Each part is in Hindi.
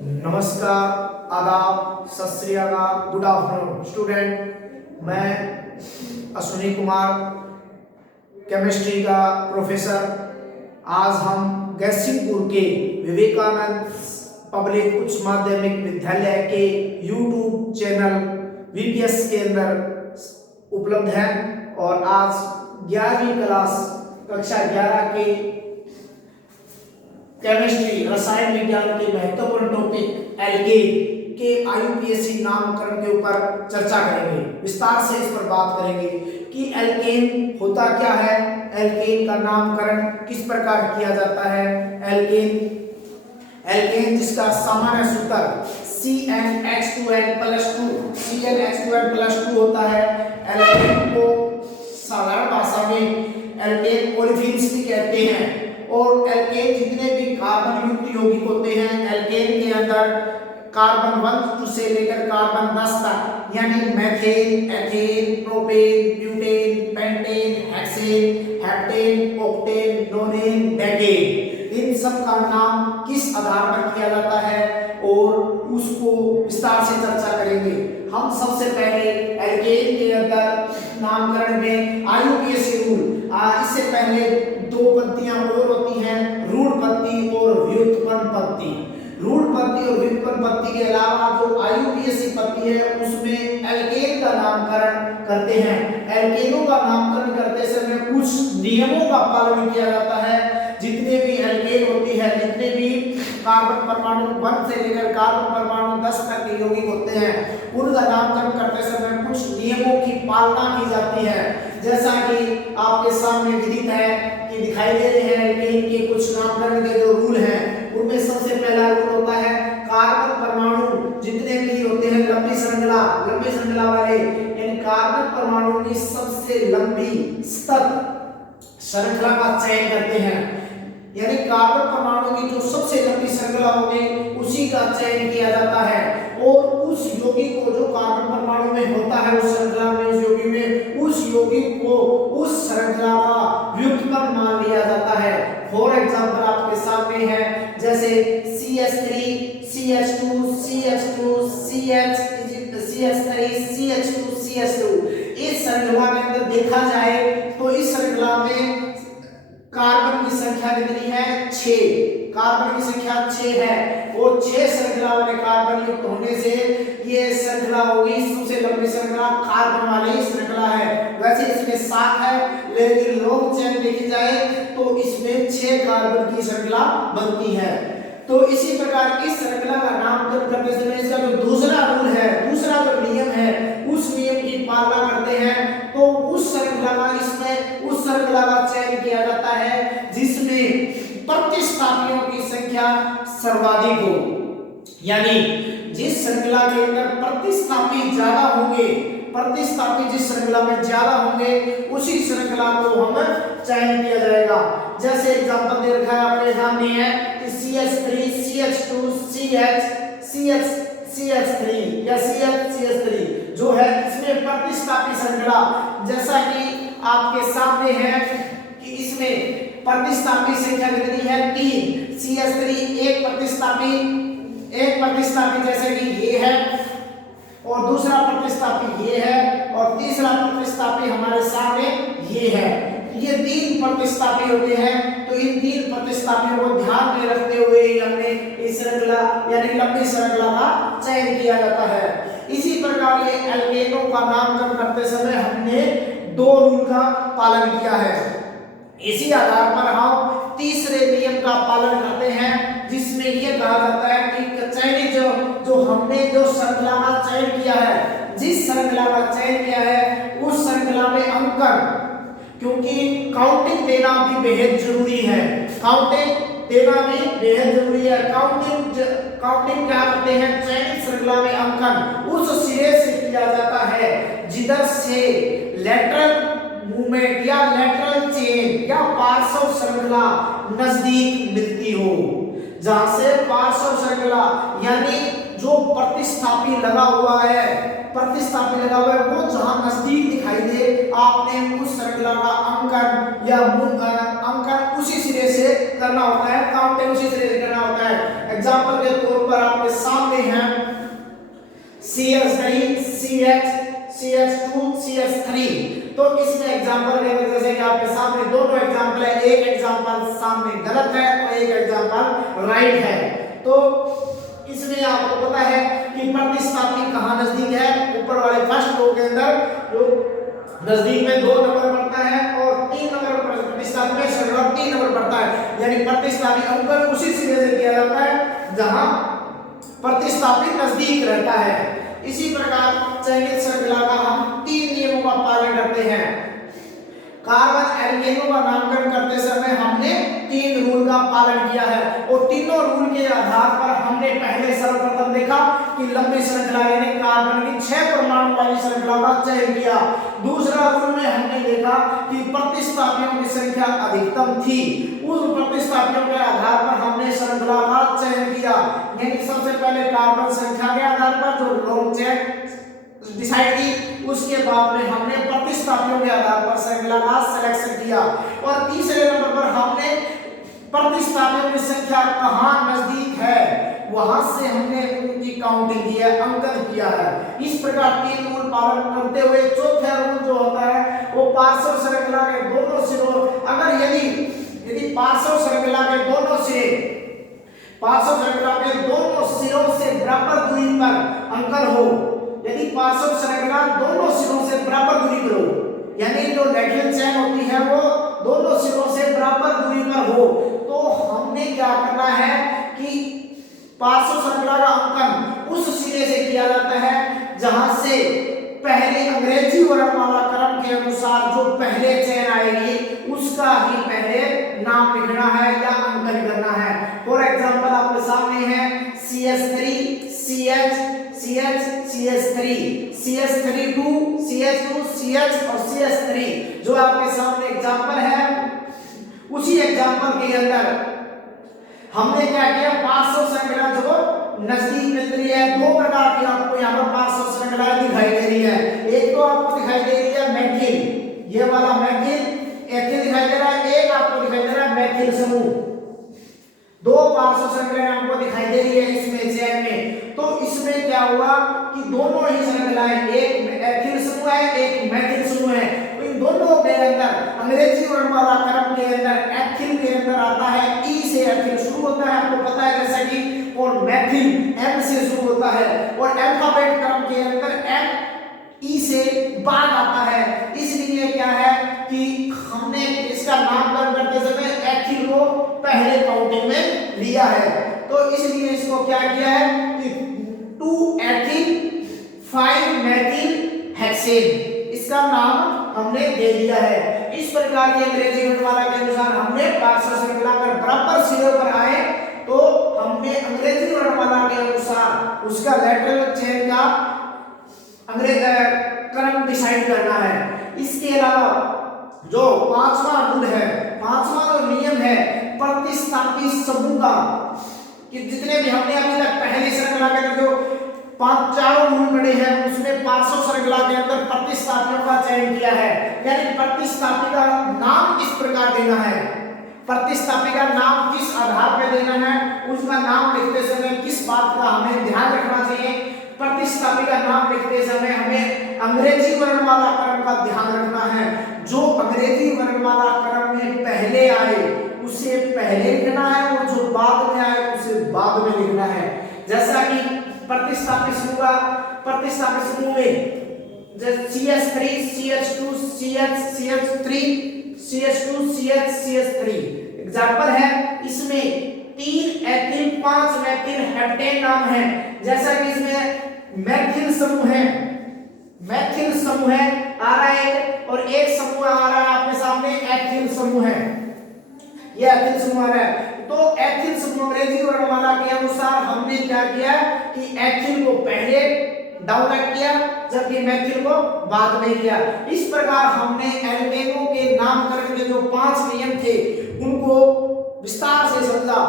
नमस्कार, आदाब, सत श्री अकाल, गुड आफ्टरनून स्टूडेंट। मैं अश्विनी कुमार, केमिस्ट्री का प्रोफेसर। आज हम गैसीपुर के विवेकानंद पब्लिक उच्च माध्यमिक विद्यालय के यूट्यूब चैनल वीपीएस के अंदर उपलब्ध हैं और आज 11वीं क्लास कक्षा 11 के केमिस्ट्री रसायन विज्ञान के महत्वपूर्ण टॉपिक एल्केन के आईयूपीएसी नामकरण के ऊपर चर्चा करेंगे। विस्तार से इस पर बात करेंगे कि एल्केन होता क्या है, एल्केन का नामकरण किस प्रकार किया जाता है। एल्केन जिसका सामान्य सूत्र CnH2n+2 होता है। एल्केन को साधारण भाषा में एल्केन ओलेफिन्स भी कहते हैं। और एल्केन जितने भी कार्बन युक्त यौगिक होते हैं, एल्केन के अंदर कार्बन 1 से लेकर कार्बन 10 तक, यानी methane, ethane, propane, butane, pentane, hexane, heptane, octane, nonane, decane, इन सब का नाम किस आधार पर किया जाता है और उसको विस्तार से चर्चा करेंगे। हम सबसे पहले एल्केन के अंदर नामकरण में आईयूपीएसी रूल, इससे पहले दो पत्तियां और होती हैं, रूढ़ पत्ती और व्युत्पन्न पत्ती। रूढ़ पत्ती और व्युत्पन्न पत्ती के अलावा जो आईयूपीएसी पत्ती है उसमें एल्केन का नामकरण करते हैं। एल्केनों का नामकरण करते समय कुछ नियमों का पालन किया जाता है। जितने भी एल्केन होती है, जितने भी कार्बन परमाणु 1 से लेकर कार्बन परमाणु 10 तक के यौगिक होते हैं, उनका नामकरण करते समय कुछ नियमों की पालना की जाती है। जैसा कि आपके सामने विदित है कि दिखाई दे रहे हैं एल्केन के कुछ नामकरण के जो रूल हैं, उनमें सबसे पहला रूल होता है कार्बन परमाणु जितने भी होते हैं लंबी श्रृंखला वाले, यानी कार्बन परमाणु की सबसे लंबी सतत श्रृंखला का चयन करते हैं। यानी कार्बन परमाणु की जो सबसे लंबी श्रृंखला होगी उसी का चयन किया जाता है और उस यौगिक को जो कार्बन परमाणु में होता है उस श्रृंखला में, उस यौगिक में, उस यौगिक को उस श्रृंखला का व्युत्पन्न मान लिया जाता है। फॉर एग्जांपल आपके सामने है जैसे CH3 CH2 CH2 CH CH3 CH2 CH2। इस श्रृंखला के अंदर देखा जाए तो इस श्रृंखला में कार्बन की संख्या कितनी है? 6। कार्बन की संख्या 6 है और 6 श्रृंखला वाले कार्बन युक्त होने से ये श्रृंखला होगी सबसे लंबी श्रृंखला कार्बन वाली श्रृंखला है। वैसे इसमें 7 है, लेकिन लॉन्ग चेन देखी जाए तो इसमें 6 कार्बन की श्रृंखला बनती है। तो इसी प्रकार इस श्रृंखला का नामकरण करते समय इसका जो दूसरा रूल है, दूसरा जो नियम है, उस नियम की पालना करते हैं तो उस श्रृंखला का चयन किया जाता है जिसमें प्रतिस्थापियों की संख्या सर्वाधिक हो। यानी जिस श्रृंखला के अंदर प्रतिस्थापी ज्यादा होंगे, प्रतिस्थापी जिस श्रृंखला में ज्यादा होंगे उसी श्रृंखला को हम चयन किया जाएगा। जैसे एग्जांपल दे रखा है आपके सामने है कि CH3 CH2 CH3 या CH3 जो है इसमें प्रतिस्थापी श्रृंखला, जैसा कि आपके सामने है कि इसमें प्रतिस्थापी संख्या कितनी है? 3। CH3 एक प्रतिस्थापी जैसे कि ये है और दूसरा प्रतिस्थापी ये है और तीसरा प्रतिस्थापी हमारे सामने ये है। ये 3 प्रतिस्थापी होते हैं। तो इन 3 प्रतिस्थापियों को ध्यान में रखते हुए हमने इस श्रृंखला यानी लंबी श्रृंखला का चयन किया जाता है। इसी प्रकार ये एल्केनों का नामकरण करते समय हमने 2 रूल का पालन किया है। इसी आधार पर हम तीसरे नियम का पालन करते हैं जिसमें यह कहा जाता है कि चयनित जो हमने जो श्रृंखला का चयन किया है, जिस श्रृंखला का चयन किया है उस श्रृंखला में अंकन, क्योंकि काउंटिंग देना भी बेहद जरूरी है। काउंटिंग क्या करते हैं? चयनित श्रृंखला में अंकन उस सिरे से किया जाता है जिधर से लेटरल मूवमेंट या लेटरल चेन या पार्श्व श्रृंखला नजदीक मिलती हो। जहां से पार्श्व श्रृंखला यानी जो प्रतिस्थापी लगा हुआ है वो जहां नजदीक दिखाई दे, आपने उस श्रृंखला का अंकन या अंकन उसी सिरे से करना होता है, काउंटिंग उसी सिरे से करना होता है। एग्जांपल के तौर पर आपके CH3 CH CH2 CH3। तो इसमें एग्जांपल लेकर जैसे कि आपके सामने दोनों एग्जांपल है, एक एग्जांपल सामने गलत है और एक एग्जांपल राइट है। तो इसमें आपको पता है कि प्रतिस्थापी कहाँ नजदीक है, ऊपर वाले फर्स्ट रो के अंदर जो नजदीक में 2 नंबर पड़ता है और 3 नंबर प्रतिस्थापी में श्रृंखला 3 नंबर पड़ता है, यानी प्रतिस्थापी अंकन उसी सिरे से किया जाता है जहां प्रतिस्थापी नजदीक रहता है। इसी प्रकार चयनित श्रृंखला का हम 3 नियमों का पालन करते हैं। कार्बन एल्केनों का नामकरण करते समय हमने 3 रूल का पालन किया है और तीनों रूल के आधार पर हमने पहले सर्वप्रथम देखा कि लंबी श्रृंखला यानी कार्बन की 6 परमाणु वाली श्रृंखला का चयन किया। दूसरा रूल में हमने देखा कि प्रतिस्थापियों की संख्या अधिकतम थी, उस प्रतिस्थापियों के आधार पर हमने श्रृंखला का चयन किया, यानी सबसे पहले कार्बन संख्या के आधार पर जो लॉन्ग चेन डिसाइड की, उसके बाद में हमने प्रतिस्थापियों के आधार पर श्रृंखला का सिलेक्शन किया और तीसरे नंबर पर हमने प्रतिस्थापियों की संख्या कहां नजदीक है वहां से हमने उनकी काउंटिंग की है, अंकन किया है। इस प्रकार 3 रूल पालन करते हुए चौथा रूल जो होता है वो पार्श्व श्रृंखला के दोनों सिरों, अगर यदि पार्श्व श्रृंखला के दोनों सिरे पार्श्व श्रृंखला के दोनों सिरों से बराबर दूरी पर अंकन हो, यदि पार्श्व श्रृंखला दोनों सिरों से बराबर दूरी पर हो, यानी जो लेटरल चेन होती है वो दोनों सिरों से बराबर दूरी पर हो, तो हमने क्या करना है कि पार्श्व श्रृंखला का अंकन उस सिरे से किया जाता है जहां से पहले अंग्रेजी वर्णमाला क्रम के अनुसार जो पहले चेन आएगी उसका ही पहले नाम लिखना है या अंकन करना है। फॉर एग्जांपल आपके सामने है CH3 CH CH CH3 CH32 CH2 CH और CH3 जो आपके सामने एग्जांपल है, उसी एग्जांपल के अंदर हमने क्या किया, पार्श्व श्रृंखला जो नजदीक मिल रही है, 2 प्रकार की आपको यहाँ पर पार्श्व श्रृंखला दिखाई दे रही है। एक तो आपको दिखाई दे रही है मैथिल, ये वाला मैथिल एथिल दिखाई दे रहा है, एक आपको दिखाई दे रहा है मैथिल समूह। 2 पार्श्व श्रृंखलाएं आपको दिखाई दे रही है इसमें चेन में। तो इसमें क्या हुआ कि दोनों ही श्रृंखलाएं, एक एथिल समूह है एक मैथिल समूह है, तो इन दोनों के अंदर अंग्रेजी वर्णमाला क्रम के अंदर एथिल के अंदर आता है ई से एथिल शुरू होता है, आपको पता है जैसा कि, और मैथिल एम से शुरू होता है और अल्फाबेट क्रम के अंदर एम ई से बाद आता है। इसलिए क्या है कि हमने इसका नामकरण करते समय एथिल को पहले काउंटिंग में लिया है, तो इसलिए इसको क्या किया है कि 2 एथिल 5 मैथिल हेक्सेन, इसका नाम हमने दे दिया है। इस प्रकार की अंग्रेजी वर्णमाला के अनुसार हमने पार्श्व श्रृंखला कर बराबर सिरे पर आए तो हमने अंग्रेजी वर्णमाला के अनुसार उसका लेटरल चेन का क्रम डिसाइड करना है। इसके अलावा जो 5वां रूल है, 5वां जो नियम है प्रतिस्थापी समूह का, कि जितने भी हमने अभी तक पहली श्रृंखला के जो 4 रूल पढ़े हैं उसमें पार्श्व श्रृंखला के अंदर प्रतिस्थापियों का चयन किया है, यानी प्रतिस्थापी का नाम किस प्रकार देना है, प्रतिस्थापी का नाम किस आधार पर देना है, उसका नाम लिखते समय किस बात का हमें ध्यान रखना चाहिए। प्रतिस्थापी का नाम लिखते समय हमें अंग्रेजी वर्णमाला क्रम का ध्यान रखना है, जो अंग्रेजी वर्णमाला क्रम में पहले आए उसे पहले लिखना है और जो बाद में आए उसे बाद में लिखना है। जैसा कि प्रतिस्थापी समूह में CH3 CH2 CH CH3 CH2 CH CH3 example है। इसमें 3 एथिल 5 मैथिल हेप्टेन नाम है। जैसा कि इसमें मैथिल समूह है आ रहा है और एक समूह आ रहा है आपके सामने एथिल समूह है, ये एथिल समूह आ रहा है। तो एथिल समूह अंग्रेजी वर्णमाला के अनुसार हमने क्या किया कि एथिल को पहले डाउन किया जबकि मैथिल को बाद में किया। इस प्रकार हमने एल्केनों के नामकरण के जो 5 नियम थे उनको विस्तार से समझा।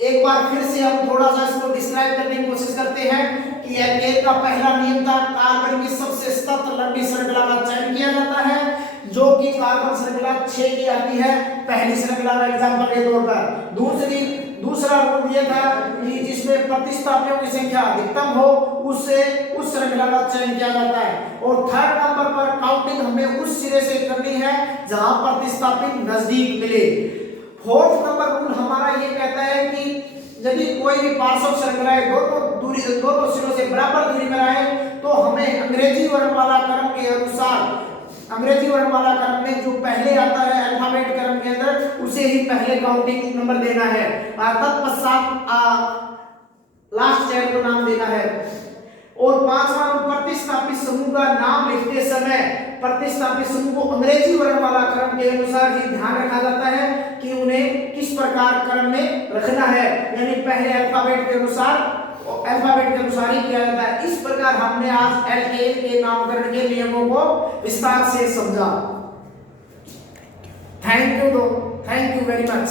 एक बार फिर से हम थोड़ा सा इसको डिस्क्राइब करने की कोशिश करते हैं कि एल्केन का पहला नियम था कार्बन की सबसे सतत लंबी श्रृंखला का चयन किया जाता है, जो कि कार्बन श्रृंखला 6 की आती है पहली श्रृंखला का एग्जांपल के तौर पर। दूसरा रूल ये था कि जिसमें प्रतिस्थापियों की संख्या अधिकतम हो उस श्रृंखला का चयन किया जाता है। और थर्ड नंबर पर काउंटिंग हमें उस सिरे से करनी है जहां प्रतिस्थापित नजदीक मिले। फोर्थ नंबर रूल हमारा ये कहता है कि यदि कोई भी पार्श्व श्रृंखलाएं दोनों सिरों से बराबर दूरी में रहे तो हमें अंग्रेजी वर्णमाला क्रम के अनुसार, अंग्रेजी वर्णमाला क्रम में जो पहले आता है अल्फाबेट क्रम के अंदर उसे ही पहले काउंटिंग नंबर देना है, तत्पश्चात लास्ट चेयर को नाम देना है। और पांचवा प्रतिस्थापित समूह का नाम लिखते समय प्रतिस्थापित समूह को अंग्रेजी वर्णमाला क्रम के अनुसार ही ध्यान रखा जाता है कि उन्हें किस प्रकार क्रम में रखना है, यानी पहले अल्फाबेट के अनुसार ही किया जाता है। इस प्रकार हमने आज एलकेन के नामकरण के नियमों को विस्तार से समझा। Thank you very much.